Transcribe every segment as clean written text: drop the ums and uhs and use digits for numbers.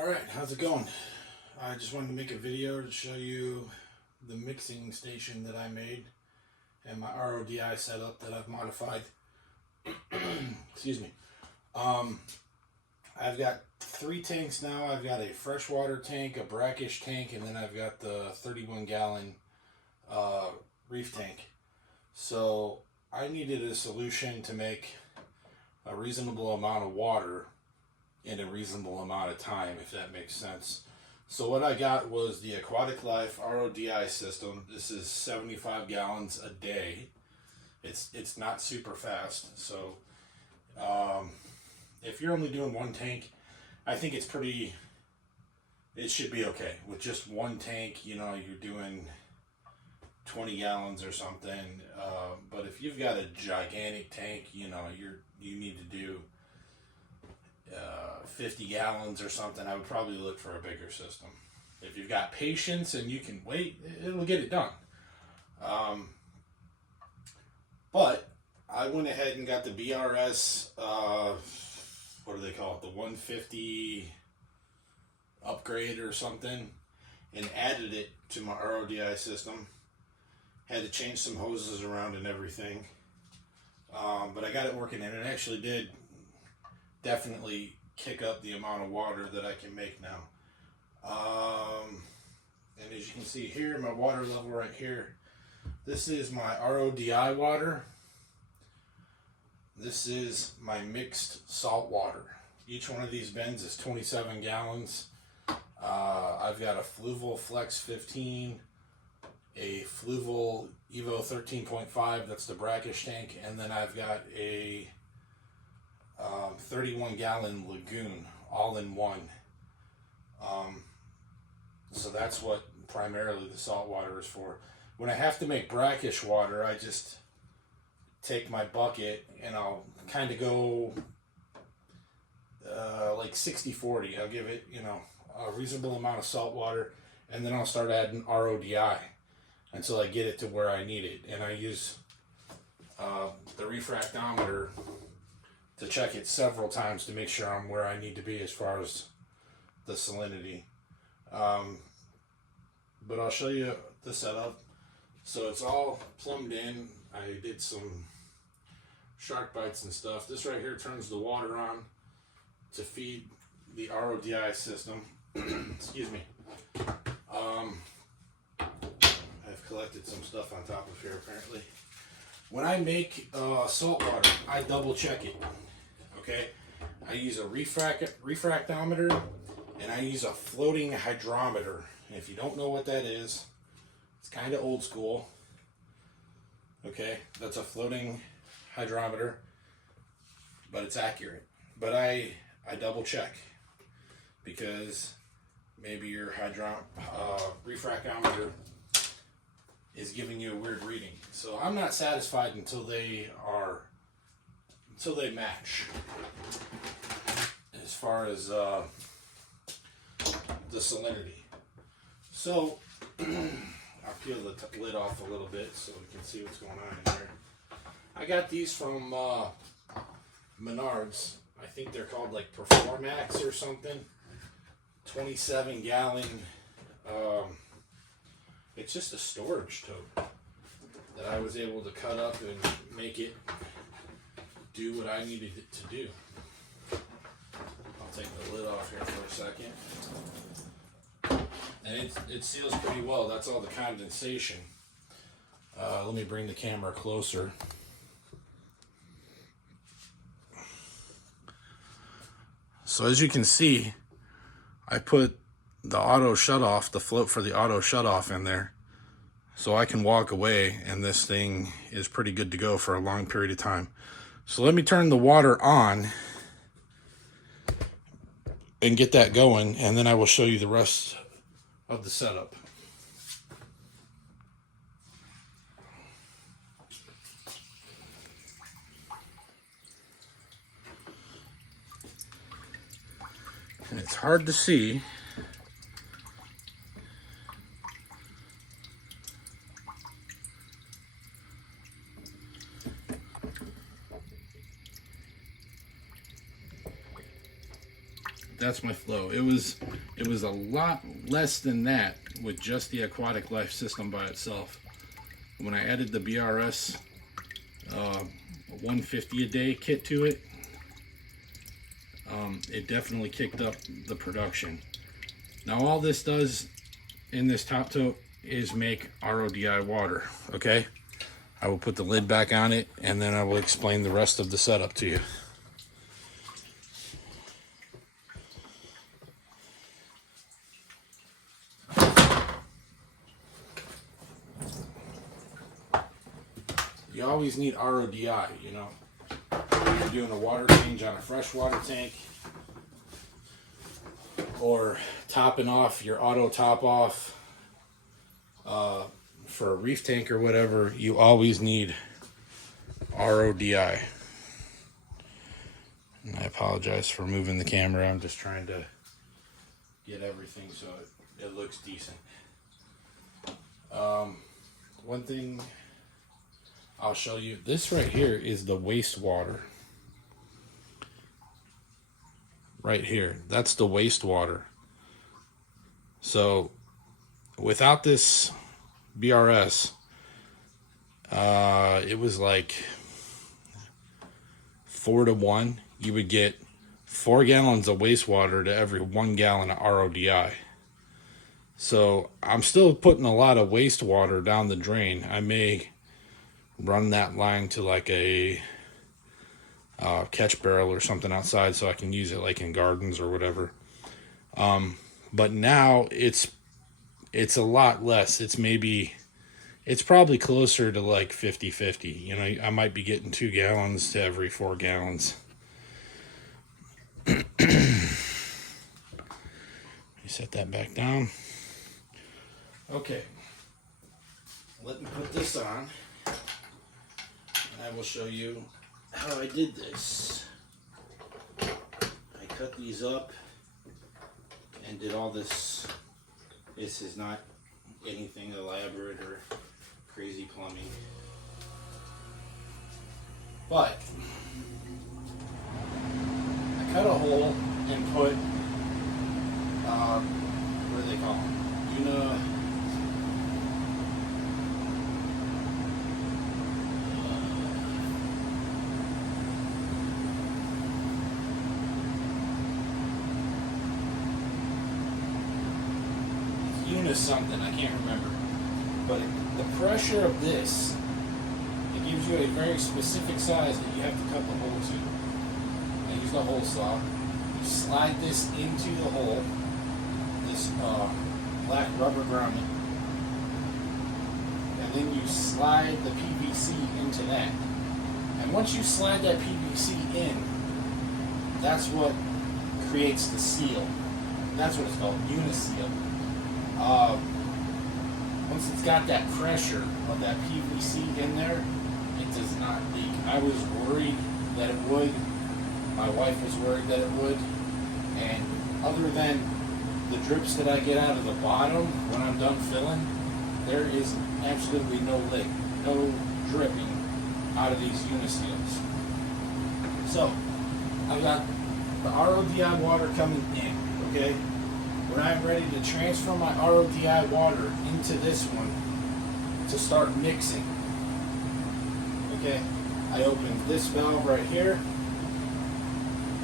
Alright, how's it going? I just wanted to make a video to show you the mixing station that I made and my RODI setup that I've modified. Excuse me. I've got 3 tanks now. I've got a freshwater tank, a brackish tank, and then I've got the 31-gallon reef tank. So I needed a solution to make a reasonable amount of water in a reasonable amount of time, if that makes sense. So what I got was the AquaticLife RODI system. This is 75 gallons a day. It's not super fast, so if you're only doing 1 tank, I think it should be okay. With just 1 tank, you know, you're doing 20 gallons or something. But if you've got a gigantic tank, you know, you need to do 50 gallons or something, I would probably look for a bigger system. If you've got patience and you can wait, it'll get it done. But I went ahead and got the BRS, what do they call it, the 150 upgrade or something, and added it to my RODI system. Had to change some hoses around and everything. But I got it working, and it actually did definitely kick up the amount of water that I can make now. And as you can see here, my water level right here, this is my RODI water. This is my mixed salt water. Each one of these bins is 27 gallons. I've got a Fluval Flex 15, a Fluval Evo 13.5, that's the brackish tank, and then I've got a 31-gallon Lagoon, all in one. So that's what primarily the salt water is for. When I have to make brackish water, I just take my bucket and I'll kind of go like 60-40. I'll give it, you know, a reasonable amount of salt water, and then I'll start adding RODI until I get it to where I need it. And I use the refractometer to check it several times to make sure I'm where I need to be as far as the salinity. But I'll show you the setup. So it's all plumbed in. I did some shark bites and stuff. This right here turns the water on to feed the RODI system. Excuse me. I've collected some stuff on top of here apparently. When I make salt water, I double check it. Okay, I use a refractometer, and I use a floating hydrometer. And if you don't know what that is, it's kind of old school. Okay, that's a floating hydrometer, but it's accurate. But I double check, because maybe your refractometer is giving you a weird reading. So I'm not satisfied until they match as far as the salinity. So I'll peel the lid off a little bit so we can see what's going on in here. I got these from Menards. I think they're called like Performax or something. 27-gallon. It's just a storage tote that I was able to cut up and make it do what I needed it to do. I'll take the lid off here for a second. And it seals pretty well. That's all the condensation. Let me bring the camera closer. So as you can see, I put the auto shut off, the float for the auto shut off in there, so I can walk away and this thing is pretty good to go for a long period of time. So let me turn the water on and get that going, and then I will show you the rest of the setup. And it's hard to see. That's my flow. It was It was a lot less than that with just the AquaticLife system by itself. When I added the BRS 150 a day kit to it, it definitely kicked up the production. Now all this does in this top tote is make RODI water, okay? I will put the lid back on it and then I will explain the rest of the setup to you. You always need RODI, you know. When you're doing a water change on a freshwater tank, or topping off your auto top off for a reef tank or whatever, you always need RODI. And I apologize for moving the camera. I'm just trying to get everything so it looks decent. One thing I'll show you, this right here is the wastewater. Right here, that's the wastewater. So without this BRS, it was like 4 to 1. You would get 4 gallons of wastewater to every 1 gallon of RODI. So I'm still putting a lot of wastewater down the drain. I may run that line to like a catch barrel or something outside so I can use it like in gardens or whatever. But now it's a lot less. It's probably closer to like 50-50. You know, I might be getting 2 gallons to every 4 gallons. Let me set that back down. Okay. Let me put this on. I will show you how I did this. I cut these up and did all this. This is not anything elaborate or crazy plumbing. But I cut a hole and put, what do they call them? Something I can't remember, but the pressure of this, it gives you a very specific size that you have to cut the hole to. I use the hole saw. You slide this into the hole, this black rubber grommet, and then you slide the PVC into that. And once you slide that PVC in, that's what creates the seal. That's what it's called, Uni-seal. Once it's got that pressure of that PVC in there, it does not leak. I was worried that it would. My wife was worried that it would. And other than the drips that I get out of the bottom when I'm done filling, there is absolutely no leak, no dripping out of these Uni-seals. So, I've got the RODI water coming in, okay? When I'm ready to transfer my RODI water into this one to start mixing, okay, I open this valve right here,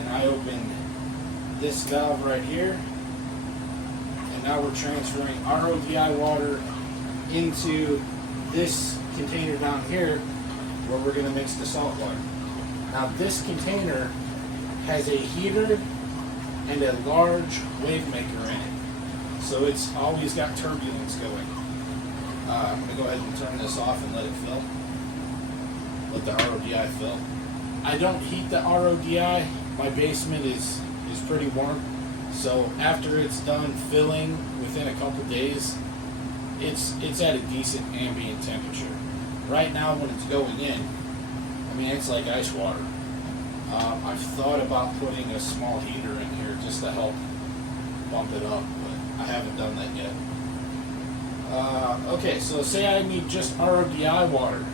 and I open this valve right here, and now we're transferring RODI water into this container down here where we're going to mix the salt water. Now this container has a heater and a large wave maker in it, so it's always got turbulence going. I'm going to go ahead and turn this off and let it fill. Let the RODI fill. I don't heat the RODI. My basement is pretty warm, so after it's done filling within a couple days, it's at a decent ambient temperature. Right now when it's going in, I mean, it's like ice water. I've thought about putting a small heater in here just to help bump it up, but I haven't done that yet. Okay, so say I need just RODI water.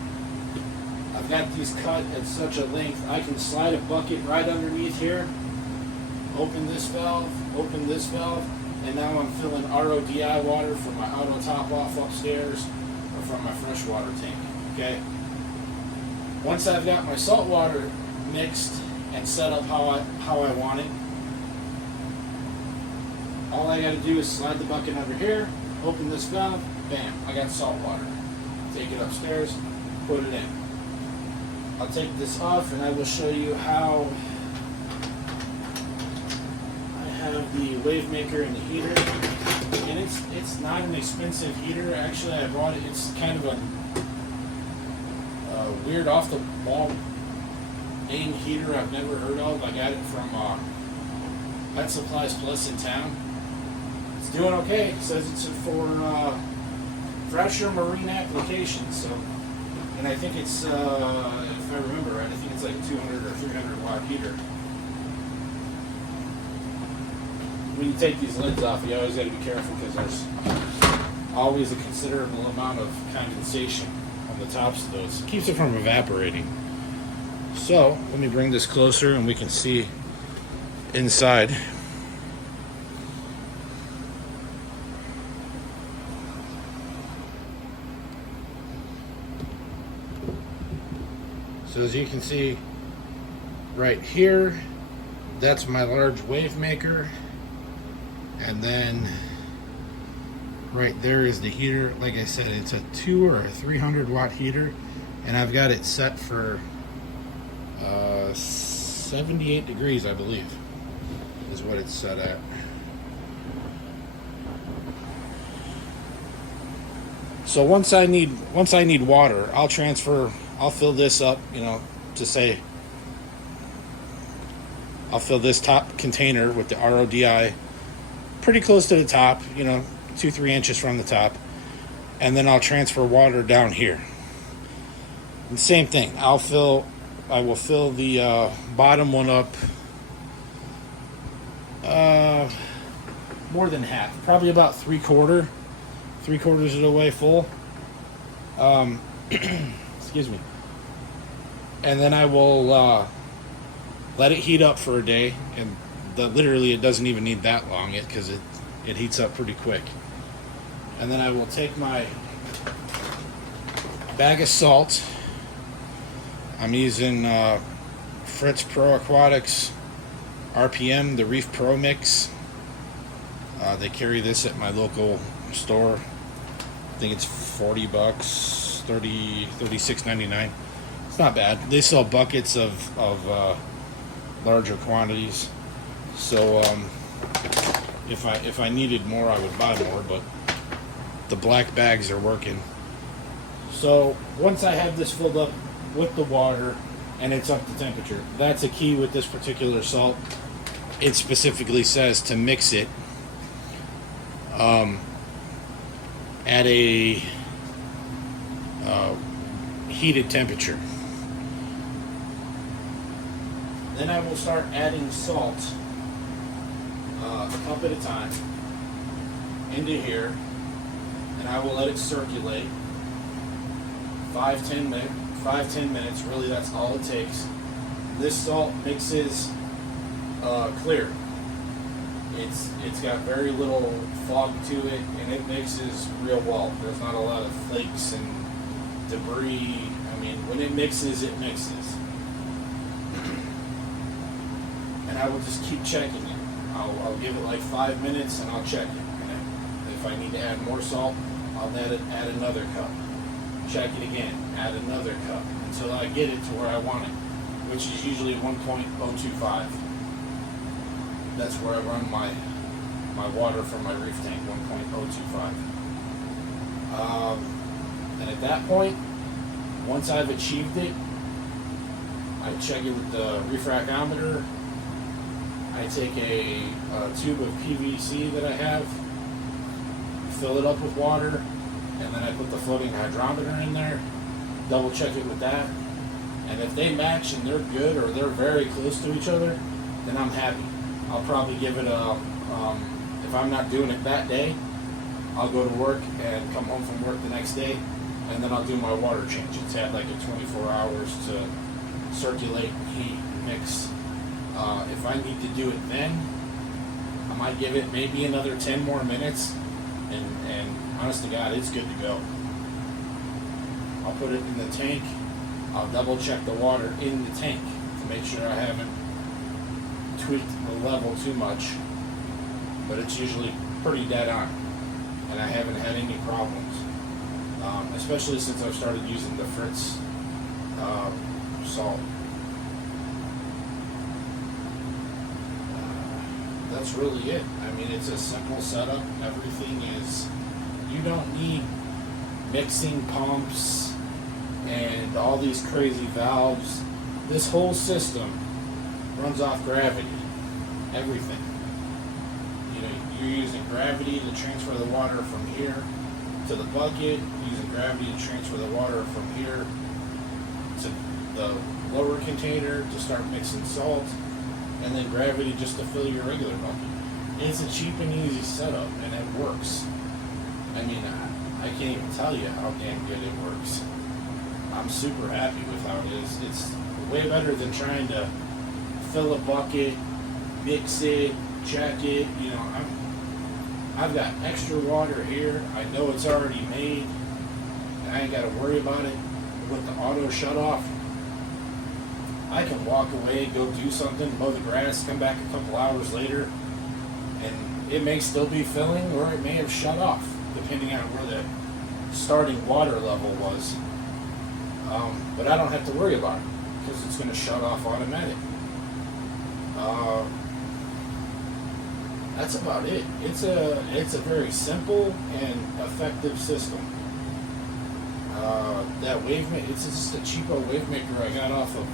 I've got these cut at such a length, I can slide a bucket right underneath here, open this valve, and now I'm filling RODI water from my auto top off upstairs or from my freshwater tank. Okay. Once I've got my salt water mixed and set up how I want it, all I got to do is slide the bucket under here, open this valve, bam, I got salt water. Take it upstairs, put it in. I'll take this off and I will show you how I have the wave maker and the heater. And it's not an expensive heater. Actually, I bought it. It's kind of a weird off the wall name heater I've never heard of. I got it from Pet Supplies Plus in town. It's doing okay. It says it's for fresh or marine applications. So, and I think it's if I remember right, I think it's like 200 or 300 watt heater. When you take these lids off, you always got to be careful because there's always a considerable amount of condensation on the tops of those. It keeps it from evaporating. So let me bring this closer and we can see inside. So as you can see right here, that's my large wave maker. And then right there is the heater. Like I said, it's a 200 or a 300 watt heater, and I've got it set for 78 degrees, I believe, is what it's set at. So once I need water, I'll fill this up, to say I'll fill this top container with the RODI pretty close to the top, 2-3 inches from the top, and then I'll transfer water down here. And same thing, I will fill the bottom one up more than half, probably about three quarters of the way full. Excuse me. And then I will let it heat up for a day, and literally it doesn't even need that long because it heats up pretty quick. And then I will take my bag of salt. I'm using Fritz Pro Aquatics RPM, the Reef Pro Mix. They carry this at my local store. I think it's $40, $36.99. It's not bad. They sell buckets of larger quantities. So if I needed more, I would buy more, but the black bags are working. So once I have this filled up with the water and it's up to temperature, that's a key with this particular salt. It specifically says to mix it at a heated temperature. Then I will start adding salt a cup at a time into here, and I will let it circulate 5-10 minutes. Really, that's all it takes. This salt mixes clear. It's got very little fog to it, and it mixes real well. There's not a lot of flakes and debris. I mean, when it mixes, it mixes. And I will just keep checking it. I'll give it like 5 minutes and I'll check it. And if I need to add more salt, I'll add another cup. Check it again, add another cup until I get it to where I want it, which is usually 1.025. That's where I run my water from my reef tank, 1.025. And at that point, once I've achieved it, I check it with the refractometer. I take a tube of PVC that I have, fill it up with water, and then I put the floating hydrometer in there, double check it with that, and if they match and they're good or they're very close to each other, then I'm happy. I'll probably give it if I'm not doing it that day, I'll go to work and come home from work the next day, and then I'll do my water change. It's had like a 24 hours to circulate, heat, mix. If I need to do it then, I might give it maybe another 10 more minutes, and honest to God, it's good to go. I'll put it in the tank. I'll double check the water in the tank to make sure I haven't tweaked the level too much, but it's usually pretty dead on, and I haven't had any problems, especially since I've started using the Fritz salt. That's really it. I mean, it's a simple setup. Everything is, you don't need mixing pumps and all these crazy valves. This whole system runs off gravity. Everything. You know, you're using gravity to transfer the water from here to the bucket, using gravity to transfer the water from here to the lower container to start mixing salt, and then gravity just to fill your regular bucket. It's a cheap and easy setup, and it works. I mean, I can't even tell you how damn good it works. I'm super happy with how it is. It's way better than trying to fill a bucket, mix it, check it. You know, I've got extra water here. I know it's already made, and I ain't got to worry about it with the auto shut off. I can walk away, go do something, mow the grass, come back a couple hours later, and it may still be filling, or it may have shut off, depending on where the starting water level was. But I don't have to worry about it because it's going to shut off automatic. That's about it. It's a very simple and effective system. That wavemaker, it's just a cheapo wavemaker I got off of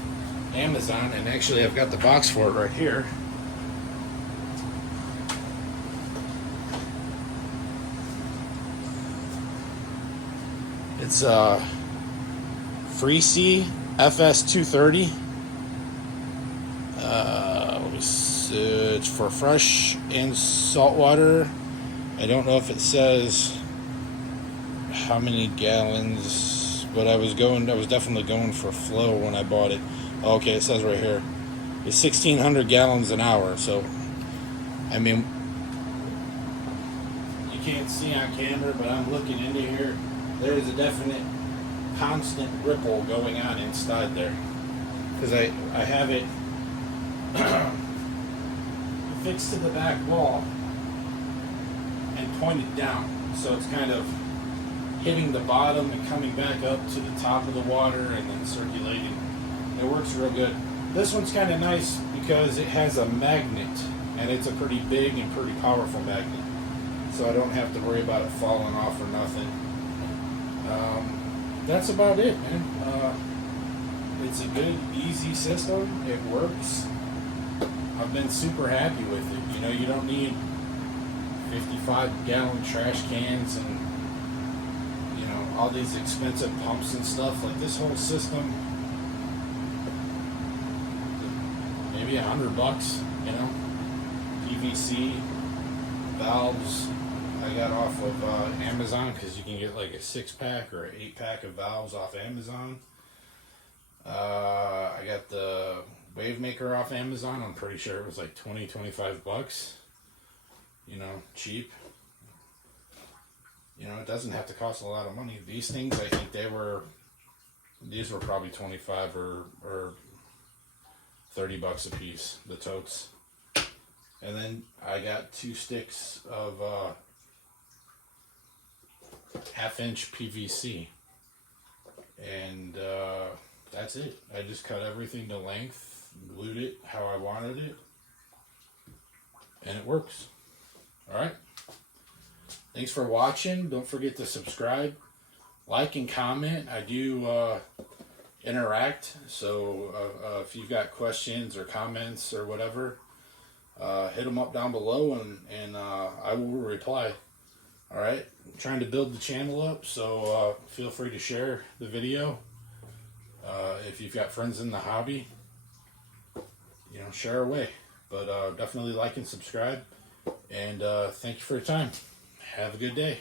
Amazon, and actually I've got the box for it right here. It's Free FS230. Let me search for fresh and saltwater. I don't know if it says how many gallons, but I was definitely going for flow when I bought it. Okay, it says right here it's 1,600 gallons an hour. So, I mean, you can't see on camera, but I'm looking into here. There is a definite constant ripple going on inside there, because I have it fixed to the back wall and pointed down, so it's kind of hitting the bottom and coming back up to the top of the water and then circulating. It works real good. This one's kind of nice because it has a magnet, and it's a pretty big and pretty powerful magnet, so I don't have to worry about it falling off or nothing. That's about it, man. It's a good, easy system. It works. I've been super happy with it. You know, you don't need 55-gallon trash cans and, you know, all these expensive pumps and stuff. Like, this whole system, maybe $100, you know. PVC valves. I got off of Amazon, because you can get like a 6-pack or an 8-pack of valves off Amazon. I got the wavemaker off Amazon. I'm pretty sure it was like $20-25. You know, cheap. You know, it doesn't have to cost a lot of money. These things, I think these were probably 25 or $30 a piece, the totes. And then I got 2 sticks of 1/2-inch PVC, and that's it. I just cut everything to length, glued it how I wanted it, and it works. Alright, thanks for watching. Don't forget to subscribe, like, and comment. I do interact, so if you've got questions or comments or whatever, hit them up down below, and I will reply. Alright, I'm trying to build the channel up, so feel free to share the video. If you've got friends in the hobby, you know, share away. But definitely like and subscribe. And thank you for your time. Have a good day.